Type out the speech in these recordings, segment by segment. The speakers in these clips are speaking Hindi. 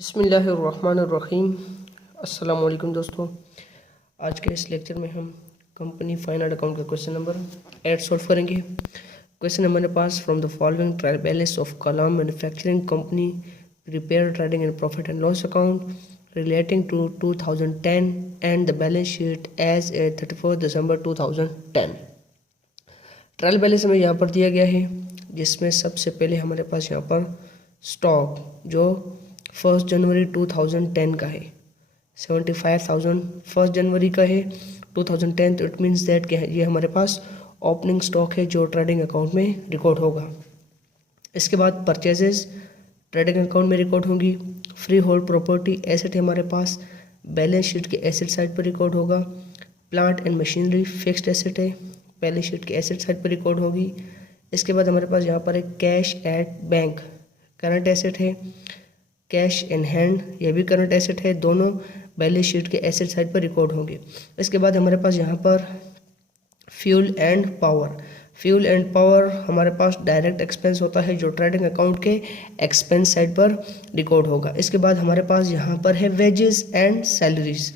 बिस्मिल्लाहिर्रहमानिर्रहीम। अस्सलाम वालेकुम दोस्तों। आज के इस लेक्चर में हम कंपनी फाइनल अकाउंट का क्वेश्चन नंबर 8 सॉल्व करेंगे। क्वेश्चन हमारे पास from the following trial balance of Kalam manufacturing company prepare trading and profit and loss account relating to 2010 and the balance sheet as a 31 December 2010। Trial balance हमें यहाँ पर दिया गया है, जिसमें सबसे पहले हमारे पास यहाँ पर स्टॉक जो 1 जनवरी 2010 का है 75,000 1 जनवरी का है 2010। तो इट मीन्स दैट कि ये हमारे पास ओपनिंग स्टॉक है जो ट्रेडिंग अकाउंट में रिकॉर्ड होगा। इसके बाद परचेजेस ट्रेडिंग अकाउंट में रिकॉर्ड होंगी। फ्री होल्ड प्रॉपर्टी एसेट है हमारे पास, बैलेंस शीट के एसेट साइड पर रिकॉर्ड होगा। Plant and machinery fixed asset है, बैलेंस शीट के एसेट साइड पर रिकॉर्ड होगी। इसके बाद हमारे पास यहाँ पर एक cash at bank current asset है। कैश इन हैंड यह भी करंट एसेट है, दोनों बैलेंस शीट के एसेट साइड पर रिकॉर्ड होंगे। इसके बाद हमारे पास यहाँ पर फ्यूल एंड पावर हमारे पास डायरेक्ट एक्सपेंस होता है जो ट्रेडिंग अकाउंट के एक्सपेंस साइड पर रिकॉर्ड होगा। इसके बाद हमारे पास यहाँ पर है वेजेस एंड सैलरीज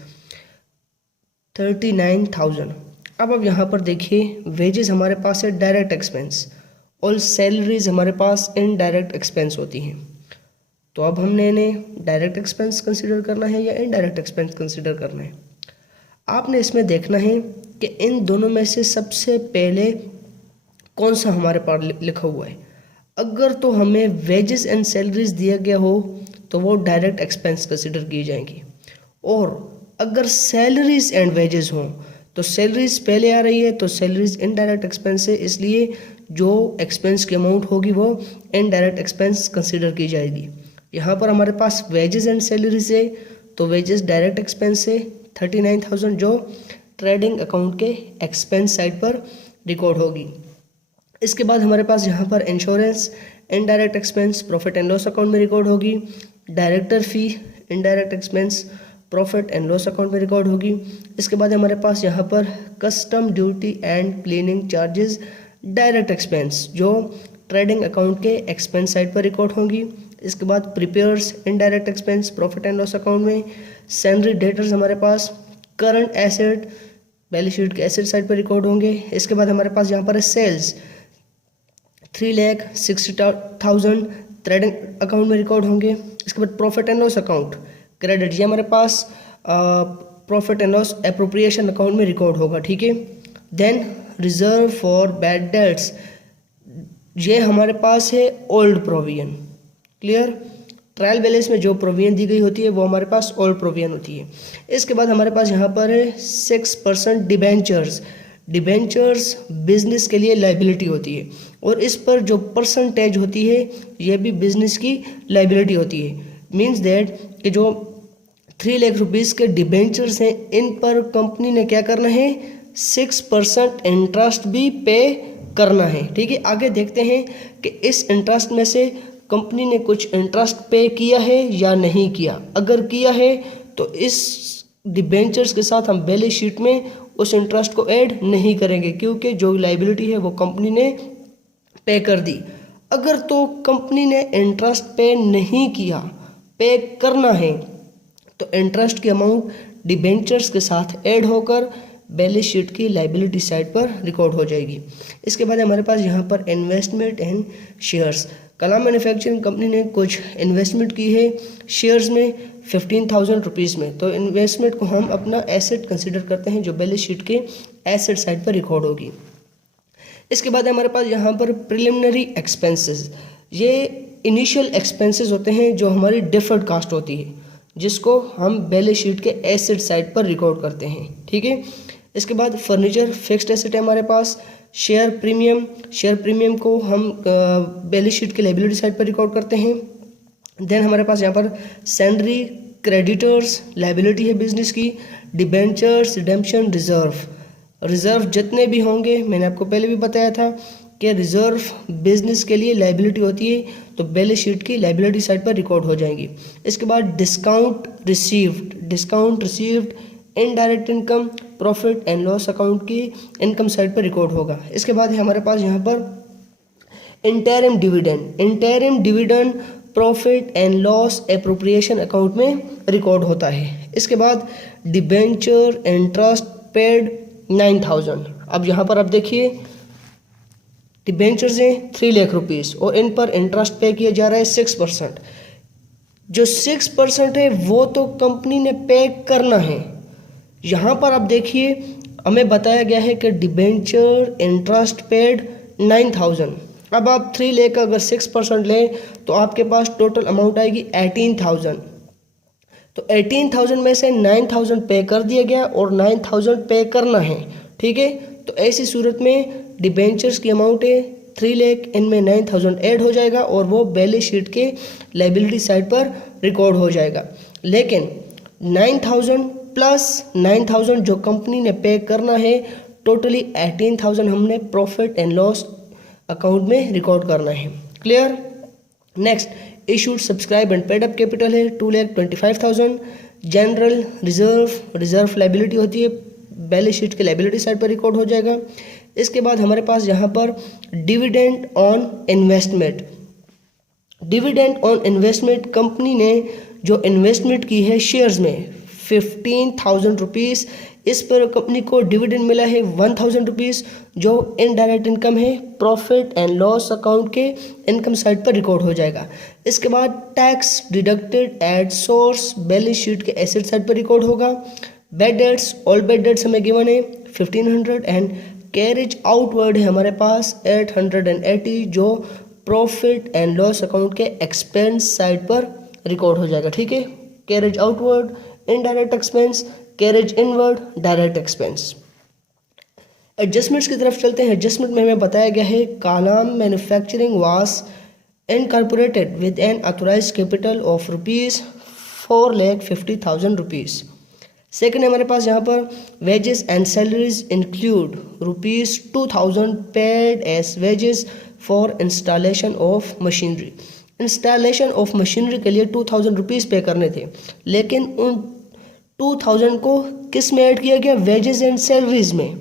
39,000। अब यहाँ पर देखिए, वेजेस हमारे पास है डायरेक्ट एक्सपेंस और सैलरीज हमारे पास इनडायरेक्ट एक्सपेंस होती हैं। तो अब हमने इन्हें डायरेक्ट एक्सपेंस कंसीडर करना है या इनडायरेक्ट एक्सपेंस कंसीडर करना है। आपने इसमें देखना है कि इन दोनों में से सबसे पहले कौन सा हमारे पास लिखा हुआ है। अगर तो हमें वेजेस एंड सैलरीज दिया गया हो तो वो डायरेक्ट एक्सपेंस कंसीडर की जाएंगी, और अगर सैलरीज एंड वेजेस हों तो सैलरीज पहले आ रही है तो सैलरीज इनडायरेक्ट एक्सपेंस है, इसलिए जो एक्सपेंस की अमाउंट होगी वो इनडायरेक्ट एक्सपेंस कंसीडर की जाएगी। यहाँ पर हमारे पास वेजेस एंड सैलरीज है तो वेजेस डायरेक्ट एक्सपेंस है 39,000 जो ट्रेडिंग अकाउंट के एक्सपेंस साइड पर रिकॉर्ड होगी। इसके बाद हमारे पास यहाँ पर insurance indirect expense profit and loss account में रिकॉर्ड होगी। Director fee indirect expense profit and loss account में रिकॉर्ड होगी। इसके बाद हमारे पास यहाँ पर custom duty and cleaning charges direct expense जो ट्रेडिंग अकाउंट के एक्सपेंस साइड पर रिकॉर्ड होंगी। इसके बाद prepares indirect expense profit and loss account में। सैलरी डेटर्स हमारे पास करंट एसेट बैलेंस शीट के एसेट साइड पर रिकॉर्ड होंगे। इसके बाद हमारे पास यहाँ पर है सेल्स 3,60,000 ट्रेडिंग अकाउंट में रिकॉर्ड होंगे। इसके बाद profit and loss account credit ये हमारे पास profit and loss appropriation account में रिकॉर्ड होगा, ठीक है। Then reserve for bad debts ये हमारे पास है old provision, clear. Trial balance में जो प्रोविजन दी गई होती है वो हमारे पास ओल्ड प्रोविजन होती है। इसके बाद हमारे पास यहाँ पर है 6% डिबेंचर्स बिजनेस के लिए लाइबिलिटी होती है, और इस पर जो परसेंटेज होती है ये भी बिजनेस की लाइबिलिटी होती है। मीन्स दैट कि जो 3 लाख रुपीज़ के डिबेंचर्स हैं इन पर कंपनी ने क्या करना है 6% इंटरेस्ट भी पे करना है, ठीक है। आगे देखते हैं कि इस इंटरेस्ट में से कंपनी ने कुछ इंटरेस्ट पे किया है या नहीं किया। अगर किया है तो इस डिबेंचर्स के साथ हम बैलेंस शीट में उस इंटरेस्ट को ऐड नहीं करेंगे, क्योंकि जो लाइबिलिटी है वो कंपनी ने पे कर दी। अगर तो कंपनी ने इंटरेस्ट पे नहीं किया, पे करना है, तो इंटरेस्ट की अमाउंट डिबेंचर्स के साथ ऐड होकर बैलेंस शीट की लाइबिलिटी साइड पर रिकॉर्ड हो जाएगी। इसके बाद हमारे पास यहाँ पर investment and shares Kalam manufacturing company ने कुछ इन्वेस्टमेंट की है शेयर्स में 15,000 रुपीज़ में। तो इन्वेस्टमेंट को हम अपना एसेट कंसिडर करते हैं जो बैलेंस शीट के एसेट साइड पर रिकॉर्ड होगी। इसके बाद हमारे पास यहाँ पर प्रिलिमिनरी एक्सपेंसेस ये इनिशियल एक्सपेंसेस होते हैं जो हमारी डिफर्ड कास्ट होती है, जिसको हम बैलेंस शीट के एसेट साइड पर रिकॉर्ड करते हैं, ठीक है। इसके बाद फर्नीचर फिक्स्ड एसेट है हमारे पास। शेयर प्रीमियम को हम बैलेंस शीट के लायबिलिटी साइड पर रिकॉर्ड करते हैं। देन हमारे पास यहाँ पर सैलरी क्रेडिटर्स लायबिलिटी है बिजनेस की। डिबेंचर्स रिडेम्पशन रिजर्व जितने भी होंगे मैंने आपको पहले भी बताया था कि रिजर्व बिजनेस के लिए लायबिलिटी होती है, तो बैलेंस शीट की लायबिलिटी साइड पर रिकॉर्ड हो जाएंगी। इसके बाद discount received indirect income profit and loss account की इनकम साइड पर रिकॉर्ड होगा। इसके बाद हमारे पास यहाँ पर interim dividend profit and loss appropriation account में रिकॉर्ड होता है। इसके बाद डिबेंचर इंटरेस्ट पेड 9,000। अब यहाँ पर आप देखिए डिबेंचर्स हैं 3 लाख रुपीज़ और इन पर इंटरेस्ट पे किया जा रहा है 6%। जो 6% है वो तो कंपनी ने पे करना है। यहाँ पर आप देखिए हमें बताया गया है कि डिबेंचर इंटरेस्ट पेड 9,000। अब आप 3 लाख का अगर 6% लें तो आपके पास टोटल अमाउंट आएगी 18,000। तो 18,000 में से 9,000 पे कर दिया गया और 9,000 पे करना है, ठीक है। तो ऐसी सूरत में डिबेंचर्स की अमाउंट है 3 लाख, इनमें 9,000 ऐड हो जाएगा और वो बैलेंस शीट के लायबिलिटी साइड पर रिकॉर्ड हो जाएगा। लेकिन 9,000 प्लस 9,000 जो कंपनी ने पे करना है, टोटली 18,000 हमने प्रॉफिट एंड लॉस अकाउंट में रिकॉर्ड करना है। Clear. Next, issued subscribe and paid up capital है 2,25,000। जनरल रिजर्व लायबिलिटी होती है, बैलेंस शीट के लायबिलिटी साइड पर रिकॉर्ड हो जाएगा। इसके बाद हमारे पास यहाँ पर dividend on investment. Dividend on investment, company ने जो इन्वेस्टमेंट की है शेयर्स में 15,000 रुपीज़, इस पर कंपनी को डिविडेंड मिला है 1,000 रुपीज़, जो इनडायरेक्ट इनकम है प्रॉफिट एंड लॉस अकाउंट के इनकम साइड पर रिकॉर्ड हो जाएगा। इसके बाद tax deducted at source balance sheet के एसेट साइड पर रिकॉर्ड होगा। Bad debts, all bad dates हमें गिवन है 1,500 एंड कैरेज आउटवर्ड है हमारे पास 880, जो प्रॉफिट एंड लॉस अकाउंट के एक्सपेंस साइड पर रिकॉर्ड हो जाएगा, ठीक है। Carriage outward indirect expense, carriage inward direct expense. Adjustments की तरफ चलते हैं। एडजस्टमेंट में हमें बताया गया है Kalam manufacturing was incorporated with an authorised capital of ₹4,50,000 rupees. Second हमारे पास यहाँ पर wages and salaries include ₹2,000 paid as wages for installation of machinery. Installation of machinery के लिए 2,000 रुपीज़ पे करने थे, लेकिन उन 2,000 को किस में ऐड किया गया? वेजेस एंड सैलरीज में।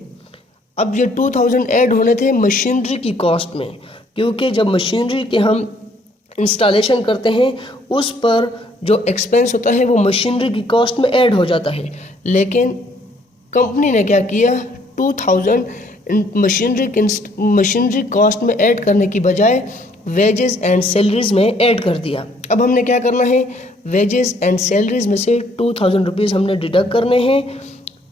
अब ये 2,000 ऐड होने थे मशीनरी की कॉस्ट में, क्योंकि जब मशीनरी के हम इंस्टॉलेशन करते हैं उस पर जो एक्सपेंस होता है वो मशीनरी की कॉस्ट में ऐड हो जाता है। लेकिन कंपनी ने क्या किया, 2,000 मशीनरी कॉस्ट में ऐड करने की बजाय वेजेस एंड सैलरीज में ऐड कर दिया। अब हमने क्या करना है, वेजेस एंड सैलरीज में से 2,000 रुपीज़ हमने डिडक्ट करने हैं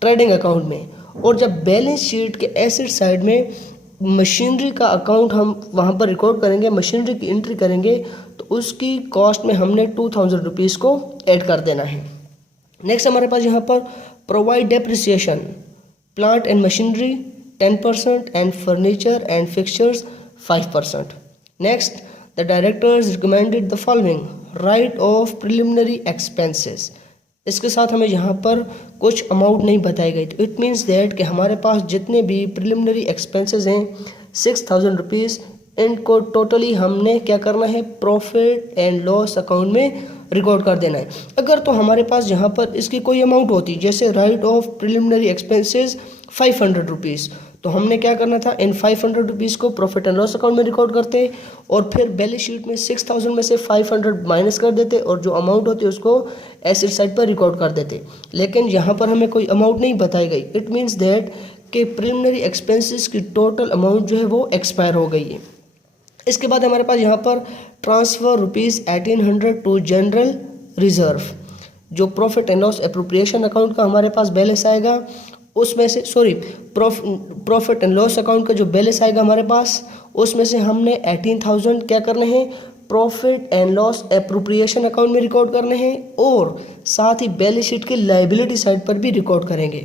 ट्रेडिंग अकाउंट में, और जब बैलेंस शीट के एसेट साइड में मशीनरी का अकाउंट हम वहाँ पर रिकॉर्ड करेंगे, मशीनरी की एंट्री करेंगे, तो उसकी कॉस्ट में हमने 2,000 रुपीज़ को ऐड कर देना है। नेक्स्ट हमारे पास यहाँ पर provide depreciation, plant and machinery 10% and furniture and fixtures 5%। Next, the directors recommended the following, right of preliminary expenses. इसके साथ हमें यहाँ पर कुछ अमाउंट नहीं बताई गई, तो इट मीन्स दैट कि हमारे पास जितने भी प्रिलिमिनरी एक्सपेंसेस हैं 6,000 रुपीज़, इनको टोटली हमने क्या करना है, प्रॉफिट एंड लॉस अकाउंट में रिकॉर्ड कर देना है। अगर तो हमारे पास यहाँ पर इसकी कोई अमाउंट होती, जैसे right of preliminary expenses 500 rupees, तो हमने क्या करना था, इन 500 रुपीज़ को प्रॉफिट एंड लॉस अकाउंट में रिकॉर्ड करते और फिर बैलेंस शीट में 6,000 में से 500 माइनस कर देते और जो अमाउंट होती है उसको एसेट साइड पर रिकॉर्ड कर देते। लेकिन यहाँ पर हमें कोई अमाउंट नहीं बताई गई, इट मीन्स दैट कि प्रिलिमिनरी एक्सपेंसेस की टोटल अमाउंट जो है वो एक्सपायर हो गई है। इसके बाद हमारे पास यहाँ पर ट्रांसफ़र ₹1800 टू जनरल रिजर्व, जो profit and loss appropriation account का हमारे पास बैलेंस आएगा, उसमें से प्रॉफिट एंड लॉस अकाउंट का जो बैलेंस आएगा हमारे पास, उसमें से हमने 18,000 क्या करने हैं, profit and loss appropriation account में रिकॉर्ड करने हैं और साथ ही बैलेंस शीट के लायबिलिटी साइड पर भी रिकॉर्ड करेंगे।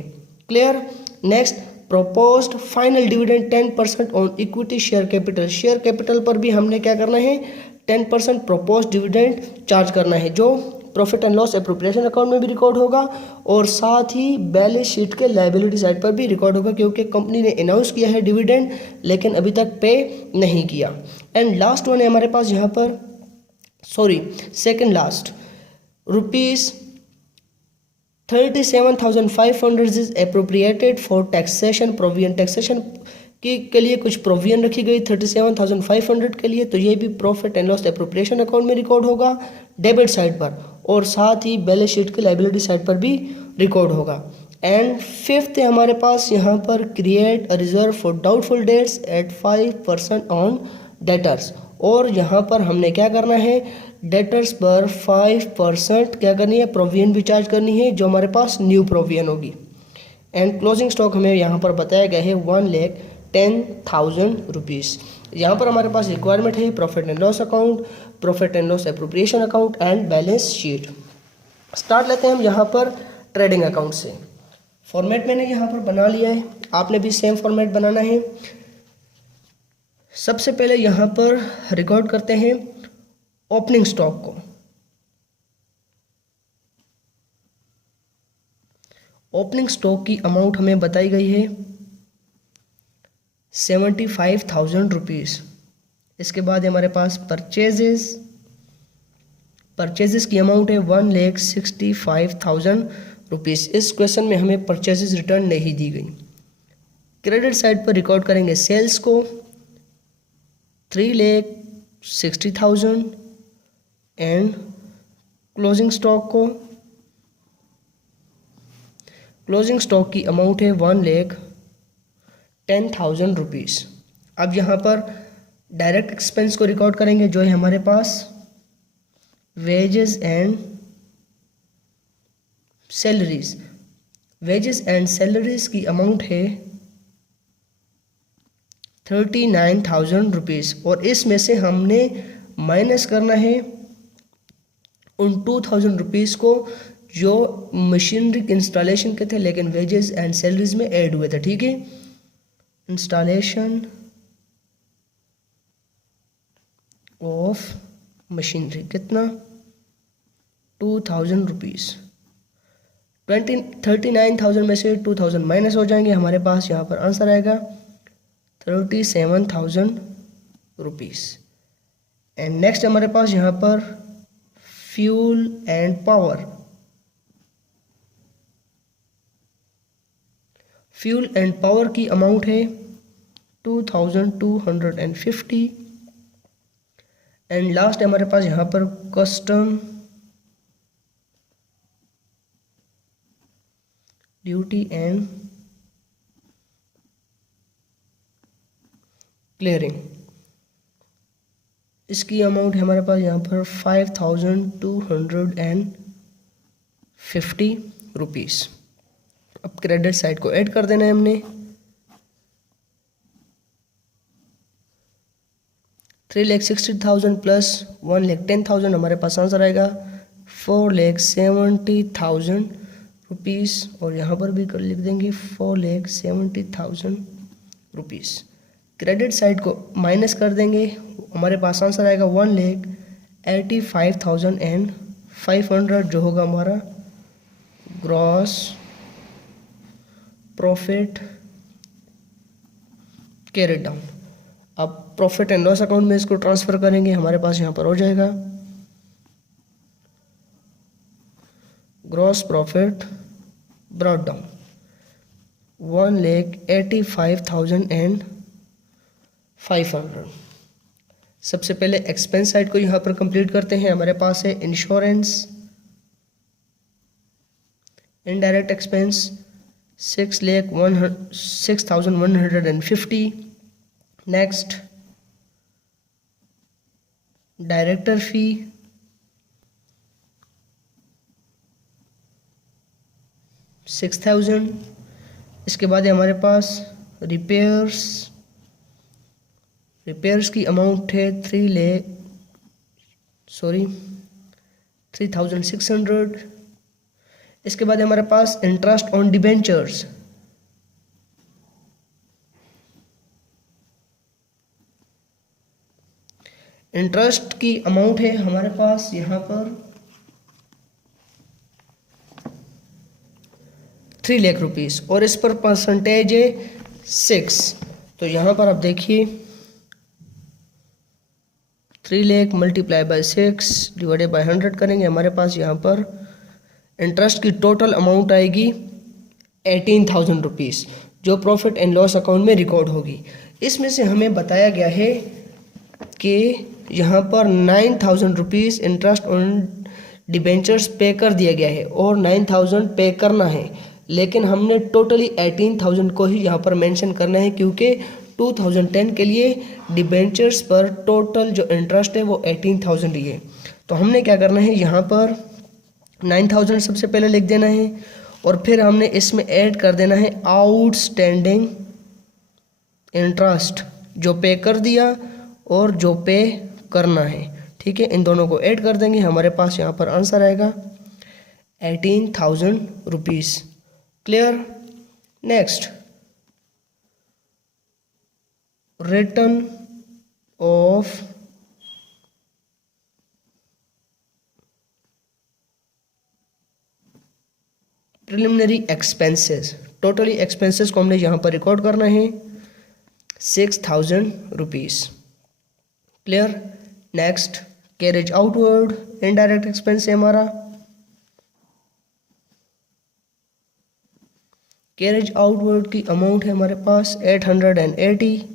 Clear. Next, proposed final dividend 10% on equity share capital. Share capital पर भी हमने क्या करना है, 10% प्रोपोज्ड डिविडेंड चार्ज करना है, जो profit and loss appropriation account में भी रिकॉर्ड होगा और साथ ही बैलेंस शीट के लायबिलिटी साइड पर भी रिकॉर्ड होगा, क्योंकि कंपनी ने अनाउंस किया है डिविडेंड लेकिन अभी तक पे नहीं किया। एंड लास्ट वन है हमारे पास यहाँ पर, second last, ₹37,500 is appropriated for taxation provision. Taxation के लिए कुछ प्रोविजन रखी गई 37,500 के लिए, तो ये भी profit and loss appropriation account में रिकॉर्ड होगा डेबिट साइड पर, और साथ ही बैलेंस शीट के लायबिलिटी साइड पर भी रिकॉर्ड होगा। एंड फिफ्थ है हमारे पास यहाँ पर create a reserve for doubtful debts at 5% on debtors, और यहाँ पर हमने क्या करना है, डेटर्स पर 5% क्या करनी है, प्रोविजन भी चार्ज करनी है, जो हमारे पास न्यू प्रोविजन होगी। एंड क्लोजिंग स्टॉक हमें यहाँ पर बताया गया है 1,10,000 रुपीज़। यहाँ पर हमारे पास रिक्वायरमेंट है profit and loss account, profit and loss appropriation account and balance sheet. Start लेते हैं हम यहाँ पर ट्रेडिंग अकाउंट से। फॉर्मेट मैंने यहाँ पर बना लिया है, आपने भी सेम फॉर्मेट बनाना है। सबसे पहले यहाँ पर रिकॉर्ड करते हैं ओपनिंग स्टॉक को। ओपनिंग स्टॉक की अमाउंट हमें बताई गई है 75,000 रुपीज़। इसके बाद हमारे पास परचेजेस की अमाउंट है 1,65,000 रुपीज़। इस क्वेश्चन में हमें परचेजेस रिटर्न नहीं दी गई। क्रेडिट साइड पर रिकॉर्ड करेंगे सेल्स को 3,60,000 एंड क्लोजिंग स्टॉक की अमाउंट है 1,10,000 रुपीज़। अब यहाँ पर डायरेक्ट एक्सपेंस को रिकॉर्ड करेंगे, जो है हमारे पास wages and salaries. Wages and salaries की अमाउंट है 39,000 रुपीज़, और इसमें से हमने माइनस करना है उन 2,000 रुपीज़ को जो मशीनरी के इंस्टॉलेशन के थे, लेकिन वेजेस एंड सैलरीज में ऐड हुए थे। ठीक है, इंस्टॉलेशन ऑफ मशीनरी कितना, 2,000 रुपीज़। 39,000 में से 2,000 माइनस हो जाएंगे, हमारे पास यहाँ पर आंसर आएगा 37,000 रुपीज़। एंड नेक्स्ट हमारे पास यहाँ पर fuel and power. Fuel and power की अमाउंट है 2,250। एंड लास्ट हमारे पास यहाँ पर कस्टम ड्यूटी एंड क्लियरिंग। इसकी अमाउंट है हमारे पास यहाँ पर 5,250 रुपीज़। अब क्रेडिट साइड को ऐड कर देना है हमने। 3,60,000 प्लस 1,10,000, हमारे पास आंसर आएगा 4,70,000 रुपीज़, और यहाँ पर भी कर लिख देंगे 4,70,000 रुपीज़। क्रेडिट साइड को माइनस कर देंगे, हमारे पास आंसर आएगा 1,85,500, जो होगा हमारा ग्रॉस प्रॉफिट कैरिड डाउन। अब प्रॉफिट एंड लॉस अकाउंट में इसको ट्रांसफर करेंगे, हमारे पास यहाँ पर हो जाएगा ग्रॉस प्रॉफिट ब्रॉट डाउन 1,85,500। सबसे पहले एक्सपेंस साइड को यहाँ पर कंप्लीट करते हैं। हमारे पास है insurance, indirect expense 6,150। Next director fee 6,000। इसके बाद हमारे पास रिपेयर्स की अमाउंट है 3,600। इसके बाद हमारे पास इंटरेस्ट ऑन डिबेंचर्स इंटरेस्ट की अमाउंट है हमारे पास यहाँ पर 3 लाख रुपीज़, और इस पर परसेंटेज है 6। तो यहाँ पर आप देखिए 3 lakh multiply by 6 divided by 100 करेंगे, हमारे पास यहाँ पर इंटरेस्ट की टोटल अमाउंट आएगी 18,000 रुपीज़। जो प्रॉफिट एंड लॉस अकाउंट में रिकॉर्ड होगी। इसमें से हमें बताया गया है कि यहाँ पर 9,000 रुपीज़ इंटरेस्ट ऑन डिबेंचर्स पे कर दिया गया है और 9,000 पे करना है, लेकिन हमने टोटली 18,000 को ही यहाँ पर मेंशन करना है, क्योंकि 2010 के लिए डिबेंचर्स पर टोटल जो इंटरेस्ट है वो 18,000 ही है। तो हमने क्या करना है, यहाँ पर 9,000 सबसे पहले लिख देना है और फिर हमने इसमें ऐड कर देना है आउटस्टैंडिंग इंटरेस्ट, जो पे कर दिया और जो पे करना है। ठीक है, इन दोनों को ऐड कर देंगे, हमारे पास यहाँ पर आंसर आएगा 18,000 rupees. Clear. Next, return of preliminary expenses. Totally expenses को हमने यहाँ पर रिकॉर्ड करना है 6,000 rupees. Clear. Next, carriage outward indirect expense है हमारा। कैरेज आउटवर्ड की अमाउंट है हमारे पास 880।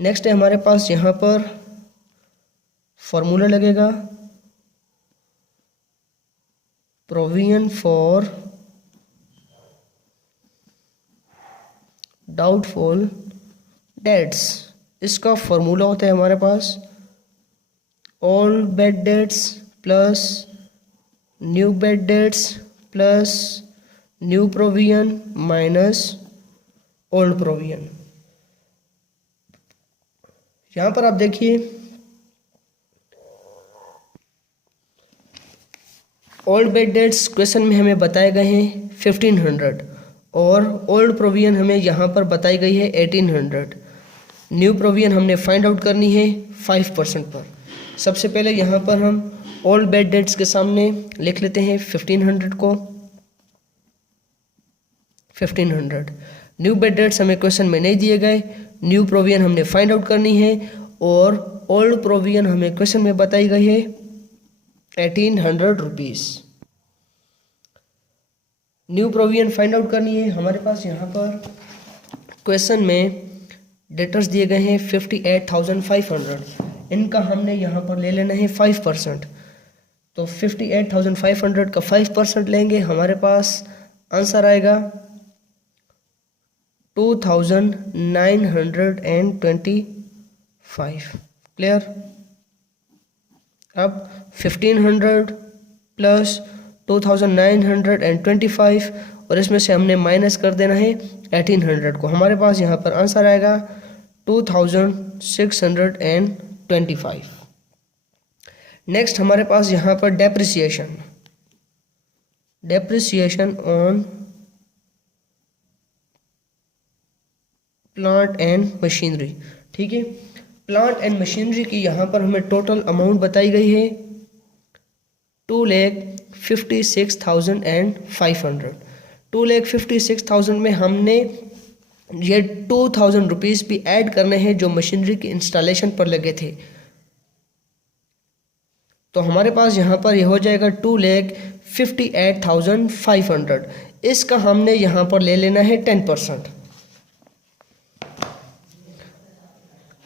नेक्स्ट है हमारे पास यहाँ पर फॉर्मूला लगेगा प्रोविजन फॉर डाउटफुल डेट्स। इसका फॉर्मूला होता है हमारे पास all bad debts plus new bad debts plus new provision minus old provision. यहाँ पर आप देखिए ओल्ड बैड डेट्स क्वेश्चन में हमें बताए गए हैं 1500 और ओल्ड प्रोविजन हमें यहाँ पर बताई गई है 1800। न्यू प्रोविजन हमने फाइंड आउट करनी है 5% पर। सबसे पहले यहाँ पर हम ओल्ड बैड डेट्स के सामने लिख लेते हैं 1500 को 1500। न्यू बैड डेट्स हमें क्वेश्चन में नहीं दिए गए, न्यू प्रोविजन हमने फाइंड आउट करनी है और ओल्ड प्रोविजन हमें क्वेश्चन में बताई गई है 1800 rupees. New provision find out करनी है। हमारे पास यहाँ पर क्वेश्चन में डेटर्स दिए गए हैं 58,500, इनका हमने यहाँ पर ले लेना है 5%। तो 58,500 का 5% लेंगे, हमारे पास आंसर आएगा 2,925। क्लियर। अब 1500 प्लस 2,925 और इसमें से हमने माइनस कर देना है 1800 को, हमारे पास यहाँ पर आंसर आएगा 2,625। नेक्स्ट हमारे पास यहाँ पर depreciation on plant and machinery. ठीक है, प्लांट एंड मशीनरी की यहाँ पर हमें टोटल अमाउंट बताई गई है 2,56,500। 2,56,000 में हमने ये 2,000 रुपीज़ भी ऐड करने हैं जो मशीनरी की इंस्टॉलेशन पर लगे थे। तो हमारे पास यहाँ पर यह हो जाएगा 2,58,500। इसका हमने यहाँ पर ले लेना है 10%।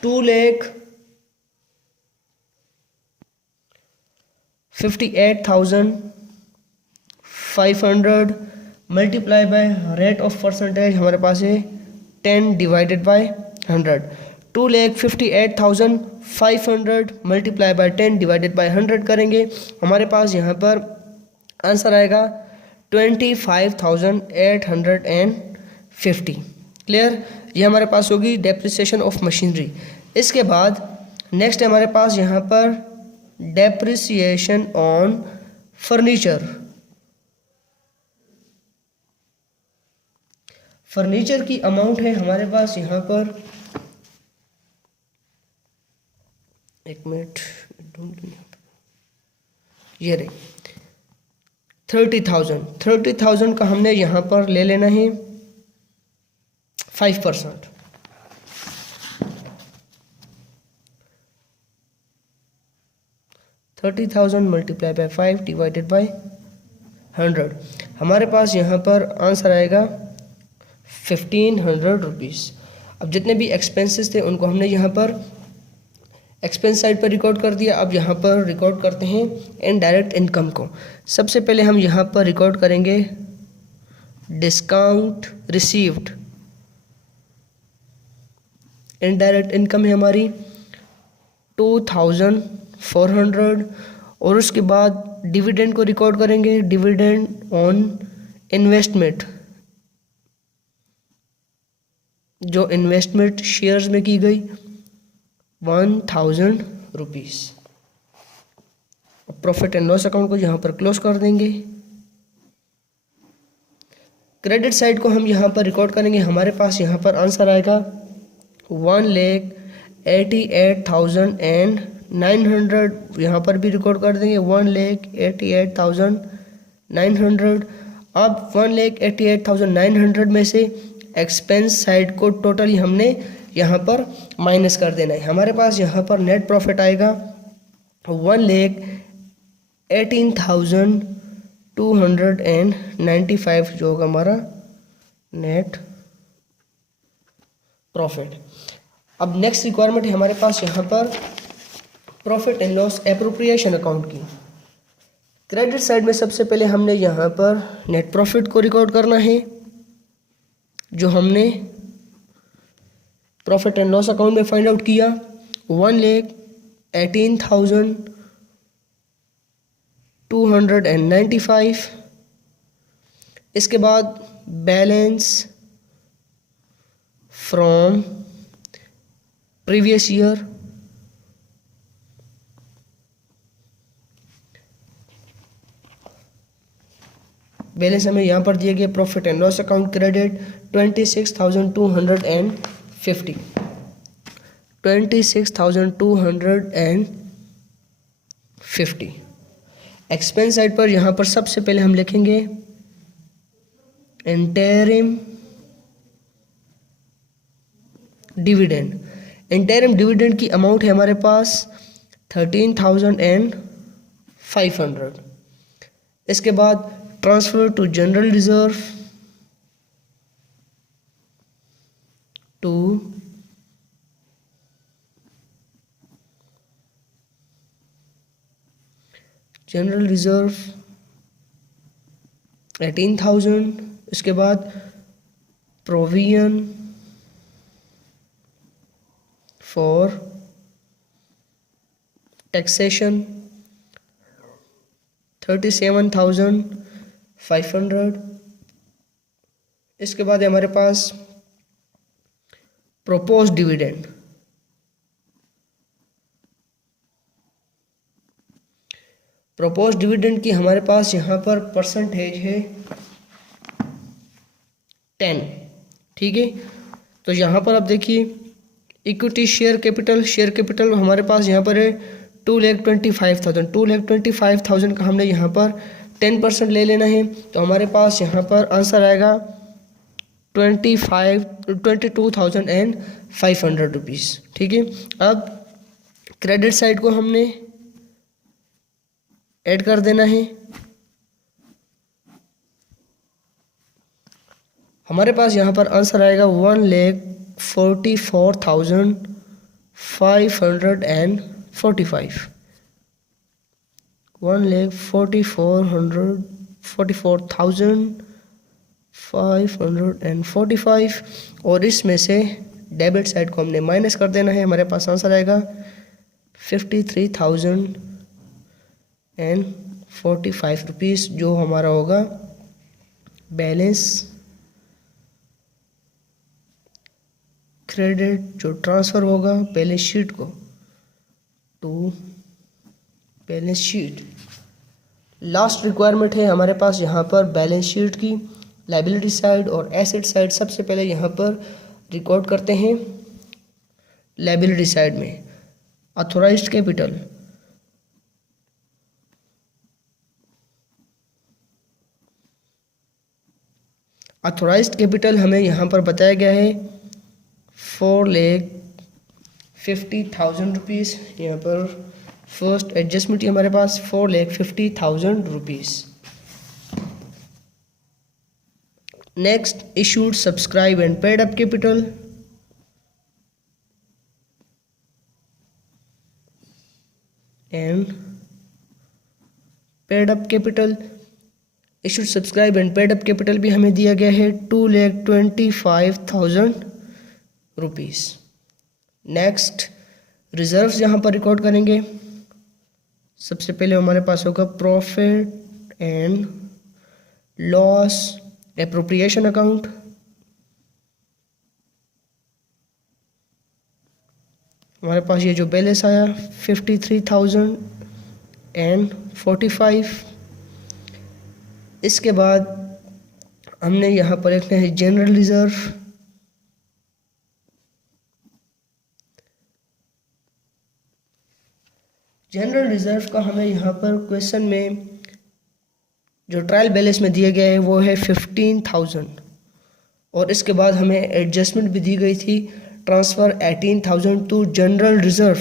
2,58,500 multiply by rate of percentage हमारे पास है 10/100। 2,58,500 मल्टीप्लाई बाय 10/100 करेंगे, हमारे पास यहाँ पर आंसर आएगा 25,850। क्लियर। ये हमारे पास होगी डेप्रिसिएशन ऑफ मशीनरी। इसके बाद नेक्स्ट हमारे पास यहाँ पर डेप्रिसिएशन ऑन फर्नीचर। फर्नीचर की अमाउंट है हमारे पास यहाँ पर, एक मिनट, ये रही 30,000। 30,000 का हमने यहाँ पर ले लेना है 5%। 30,000 मल्टीप्लाई बाय 5/100, हमारे पास यहाँ पर आंसर आएगा 1500 रुपीज़। अब जितने भी एक्सपेंसेस थे उनको हमने यहाँ पर एक्सपेंस साइड पर रिकॉर्ड कर दिया। अब यहाँ पर रिकॉर्ड करते हैं इनडायरेक्ट इनकम को। सबसे पहले हम यहाँ पर रिकॉर्ड करेंगे डिस्काउंट रिसीव्ड। इनडायरेक्ट इनकम है हमारी 2400 और उसके बाद डिविडेंड को रिकॉर्ड करेंगे, डिविडेंड ऑन इन्वेस्टमेंट, जो इन्वेस्टमेंट शेयर्स में की गई 1000 rupees. Profit and loss account को यहाँ पर क्लोज कर देंगे। क्रेडिट साइड को हम यहाँ पर रिकॉर्ड करेंगे। हमारे पास यहाँ पर आंसर आएगा 1,88,900। यहाँ पर भी रिकॉर्ड कर देंगे 1,88,900। अब 1,88,900 में से एक्सपेंस साइड को टोटली हमने यहाँ पर माइनस कर देना है। हमारे पास यहाँ पर नेट प्रॉफिट आएगा 1,18,295 जो होगा हमारा नेट प्रॉफिट। अब नेक्स्ट रिक्वायरमेंट है हमारे पास यहाँ पर profit and loss appropriation account की। क्रेडिट साइड में सबसे पहले हमने यहाँ पर नेट प्रॉफिट को रिकॉर्ड करना है, जो हमने प्रॉफिट एंड लॉस अकाउंट में फाइंड आउट किया 1,18,295। इसके बाद balance from previous year, balance हमें यहाँ पर दिया गया profit and loss account credit 26,250, 26,250। Expense side पर यहाँ पर सबसे पहले हम लिखेंगे इंटरिम डिविडेंड। इंटरिम डिविडेंड की अमाउंट है हमारे पास 13,500। इसके बाद transfer to general reserve to general reserve 18,000। इसके बाद प्रोविजन फॉर टैक्सेशन 37,500। इसके बाद हमारे पास प्रोपोज डिविडेंड, प्रोपोज डिविडेंड की हमारे पास यहाँ पर परसेंटेज है 10। ठीक है, तो यहाँ पर आप देखिए इक्विटी शेयर कैपिटल हमारे पास यहाँ पर है 2,25,000। 2,25,000 का हमने यहाँ पर 10% ले लेना है, तो हमारे पास यहाँ पर आंसर आएगा 22,500 रुपीज़। ठीक है, अब क्रेडिट साइड को हमने ऐड कर देना है। हमारे पास यहाँ पर आंसर आएगा 1,44,545, 1,44,545। और इसमें से डेबिट साइड को हमने माइनस कर देना है। हमारे पास आंसर आएगा 53,045 रुपीज़, जो हमारा होगा बैलेंस क्रेडिट, जो ट्रांसफ़र होगा बैलेंस शीट को to balance sheet. Last requirement है हमारे पास यहाँ पर बैलेंस शीट की लायबिलिटी साइड और एसेट साइड। सबसे पहले यहाँ पर रिकॉर्ड करते हैं लायबिलिटी साइड में ऑथोराइज्ड कैपिटल, ऑथोराइज्ड कैपिटल हमें यहाँ पर बताया गया है 4,50,000 रुपीज़। यहाँ पर फर्स्ट एडजस्टमेंट हमारे पास 4,50,000 rupees. Next issued, subscribe and paid up capital, and paid up capital. Issued, subscribe and paid up capital भी हमें दिया गया है 2,25,000 रुपीज़। नेक्स्ट रिजर्व्स यहाँ पर रिकॉर्ड करेंगे। सबसे पहले हमारे पास होगा profit and loss appropriation account. हमारे पास ये जो बैलेंस आया 53,045। इसके बाद हमने यहाँ पर लिखना है जनरल रिजर्व। जनरल रिजर्व का हमें यहाँ पर क्वेश्चन में जो ट्रायल बैलेंस में दिया गया है वो है 15,000, और इसके बाद हमें एडजस्टमेंट भी दी गई थी, ट्रांसफ़र 18,000 टू जनरल रिजर्व,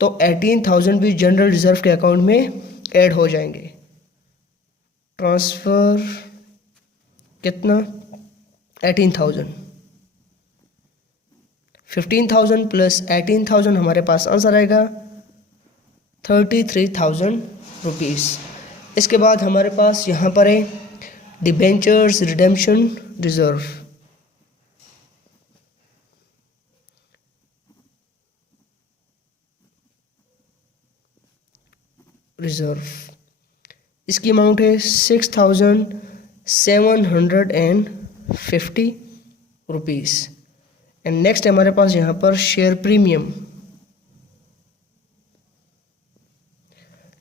तो 18,000 भी जनरल रिजर्व के अकाउंट में ऐड हो जाएंगे। ट्रांसफ़र कितना 18,000, 15,000 प्लस 18,000 हमारे पास आंसर आएगा 33,000 रुपीज़। इसके बाद हमारे पास यहाँ पर है डिबेंचर्स रिडेम्पशन रिजर्व। इसकी अमाउंट है 6,750 रुपीज़। एंड नेक्स्ट हमारे पास यहाँ पर शेयर प्रीमियम।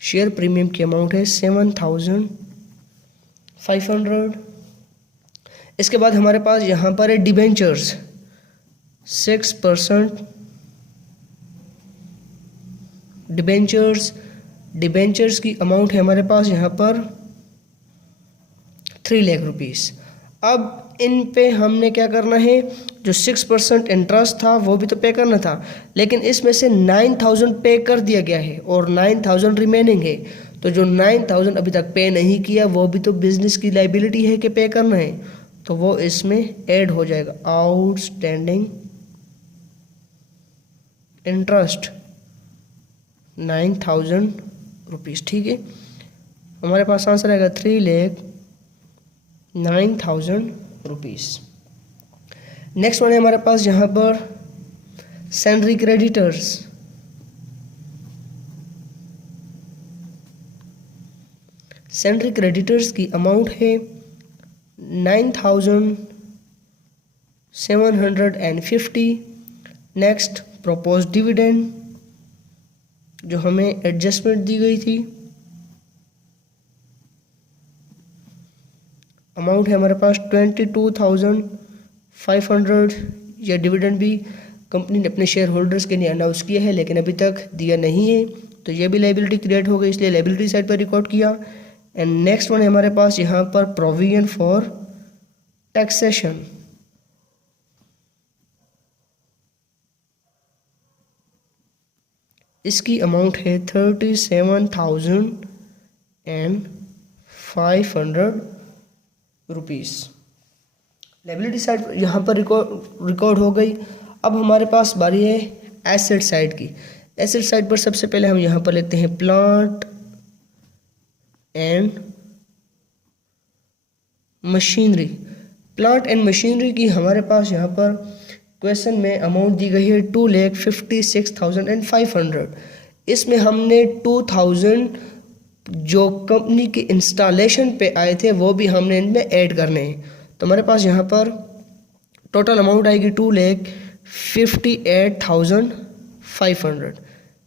शेयर प्रीमियम की अमाउंट है 7,500। इसके बाद हमारे पास यहाँ पर है डिबेंचर्स 6%। डिबेंचर्स की अमाउंट है हमारे पास यहाँ पर 3 लाख रुपीज़। अब इन पे हमने क्या करना है, जो 6% इंटरेस्ट था वो भी तो पे करना था, लेकिन इसमें से 9,000 पे कर दिया गया है और 9,000 रिमेनिंग है। तो जो 9,000 अभी तक पे नहीं किया वो भी तो बिजनेस की लाइबिलिटी है कि पे करना है, तो वो इसमें ऐड हो जाएगा। Outstanding interest 9,000 rupees. ठीक है, हमारे पास आंसर आएगा 3,09,000 रुपीज़। नेक्स्ट वन है हमारे पास यहाँ पर सैलरी क्रेडिटर्स। सैलरी क्रेडिटर्स की अमाउंट है 9,750। नेक्स्ट प्रपोज डिविडेंड, जो हमें एडजस्टमेंट दी गई थी, अमाउंट है हमारे पास 22,500। यह डिविडेंड भी कंपनी ने अपने शेयर होल्डर्स के लिए अनाउंस किया है, लेकिन अभी तक दिया नहीं है, तो यह भी लाइबिलिटी क्रिएट हो गई, इसलिए लाइबिलिटी साइड पर रिकॉर्ड किया। एंड नेक्स्ट वन है हमारे पास यहाँ पर प्रोविजन फॉर टैक्सेशन। इसकी अमाउंट है 37,500 रुपीज़। लायबिलिटी साइड यहाँ पर रिकॉर्ड हो गई। अब हमारे पास बारी है एसेट साइड की। एसेट साइड पर सबसे पहले हम यहाँ पर लेते हैं plant and machinery. Plant and machinery की हमारे पास यहाँ पर क्वेश्चन में अमाउंट दी गई है 2,56,500। इसमें हमने 2,000 जो कंपनी के इंस्टॉलेशन पे आए थे वो भी हमने इनमें ऐड करने हैं। तो हमारे पास यहाँ पर टोटल अमाउंट आएगी 2,58,500।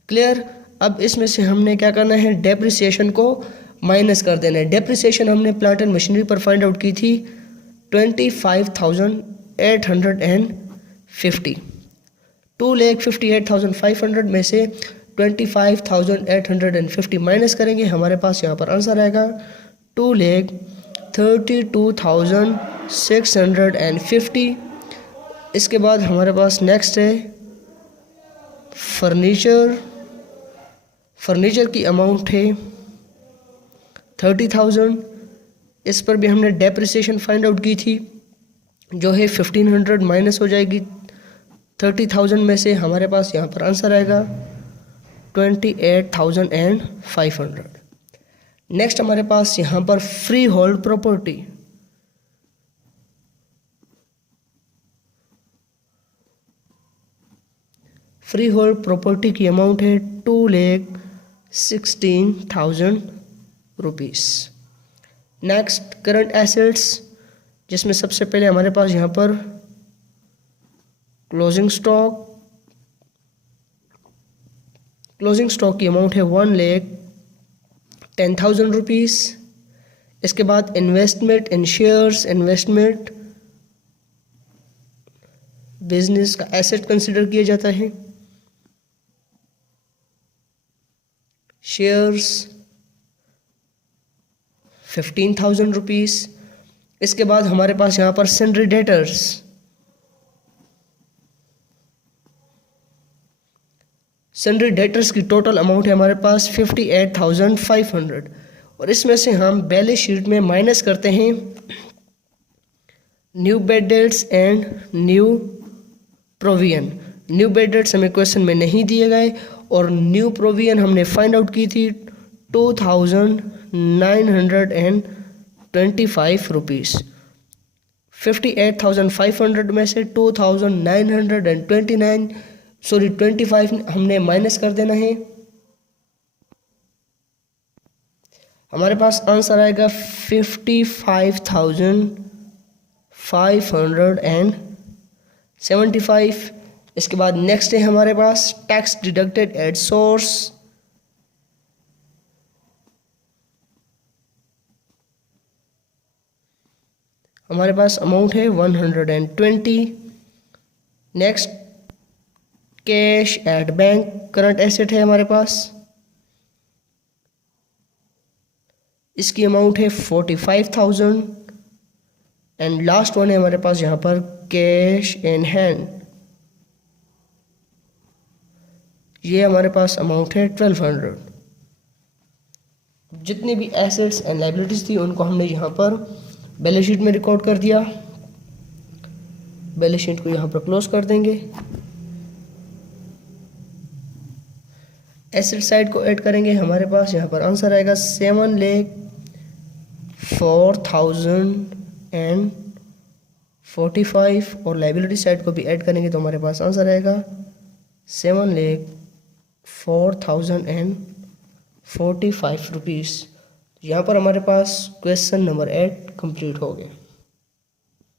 क्लियर। अब इसमें से हमने क्या करना है, डेप्रिसिएशन को माइनस कर देना है। डेप्रिसिएशन हमने प्लांट एंड मशीनरी पर फाइंड आउट की थी 25,850। 2,58,500 में से 25,850 माइनस करेंगे, हमारे पास यहाँ पर आंसर आएगा 2,32,650। इसके बाद हमारे पास नेक्स्ट है फर्नीचर। फर्नीचर की अमाउंट है 30,000। इस पर भी हमने डेप्रिसिएशन फाइंड आउट की थी जो है 1500 माइनस हो जाएगी 30,000 में से, हमारे पास यहाँ पर आंसर आएगा 28,500। नेक्स्ट हमारे पास यहाँ पर free hold property. Free hold property की अमाउंट है 2,16,000 रुपीज़। नेक्स्ट करंट एसेट्स, जिसमें सबसे पहले हमारे पास यहाँ पर क्लोजिंग स्टॉक की अमाउंट है 1,10,000 रुपीज़। इसके बाद इन्वेस्टमेंट इन शेयर्स, इन्वेस्टमेंट बिजनेस का एसेट कंसिडर किया जाता है। Shares 15,000 rupees. इसके बाद हमारे पास यहाँ पर सन्ड्री डेटर्स, सन्ड्री डेटर्स की टोटल अमाउंट है हमारे पास 58,500, और इसमें से हम बैलेंस शीट में माइनस करते हैं new bad dates and new provision. New bad dates हमें क्वेश्चन में नहीं दिए गए, और न्यू प्रोविजन हमने फाइंड आउट की थी 2,925 रुपीज़। 58,500 में से 2,925 हमने माइनस कर देना है। हमारे पास आंसर आएगा 55,575। इसके बाद नेक्स्ट है हमारे पास टैक्स डिडक्टेड एट सोर्स। हमारे पास अमाउंट है 120। Next cash at bank, current asset है हमारे पास, इसकी अमाउंट है 45,000। एंड लास्ट वन है हमारे पास यहाँ पर कैश इन हैंड, ये हमारे पास अमाउंट है 1200। जितनी भी एसेट्स एंड लायबिलिटीज थी उनको हमने यहाँ पर बैलेंस शीट में रिकॉर्ड कर दिया। बैलेंस शीट को यहाँ पर क्लोज कर देंगे। एसेट साइड को ऐड करेंगे, हमारे पास यहाँ पर आंसर आएगा 7,04,045, और लायबिलिटी साइड को भी ऐड करेंगे तो हमारे पास आंसर आएगा 7,04,045 रुपीज़। यहाँ पर हमारे पास क्वेश्चन नंबर 8 कंप्लीट हो गया।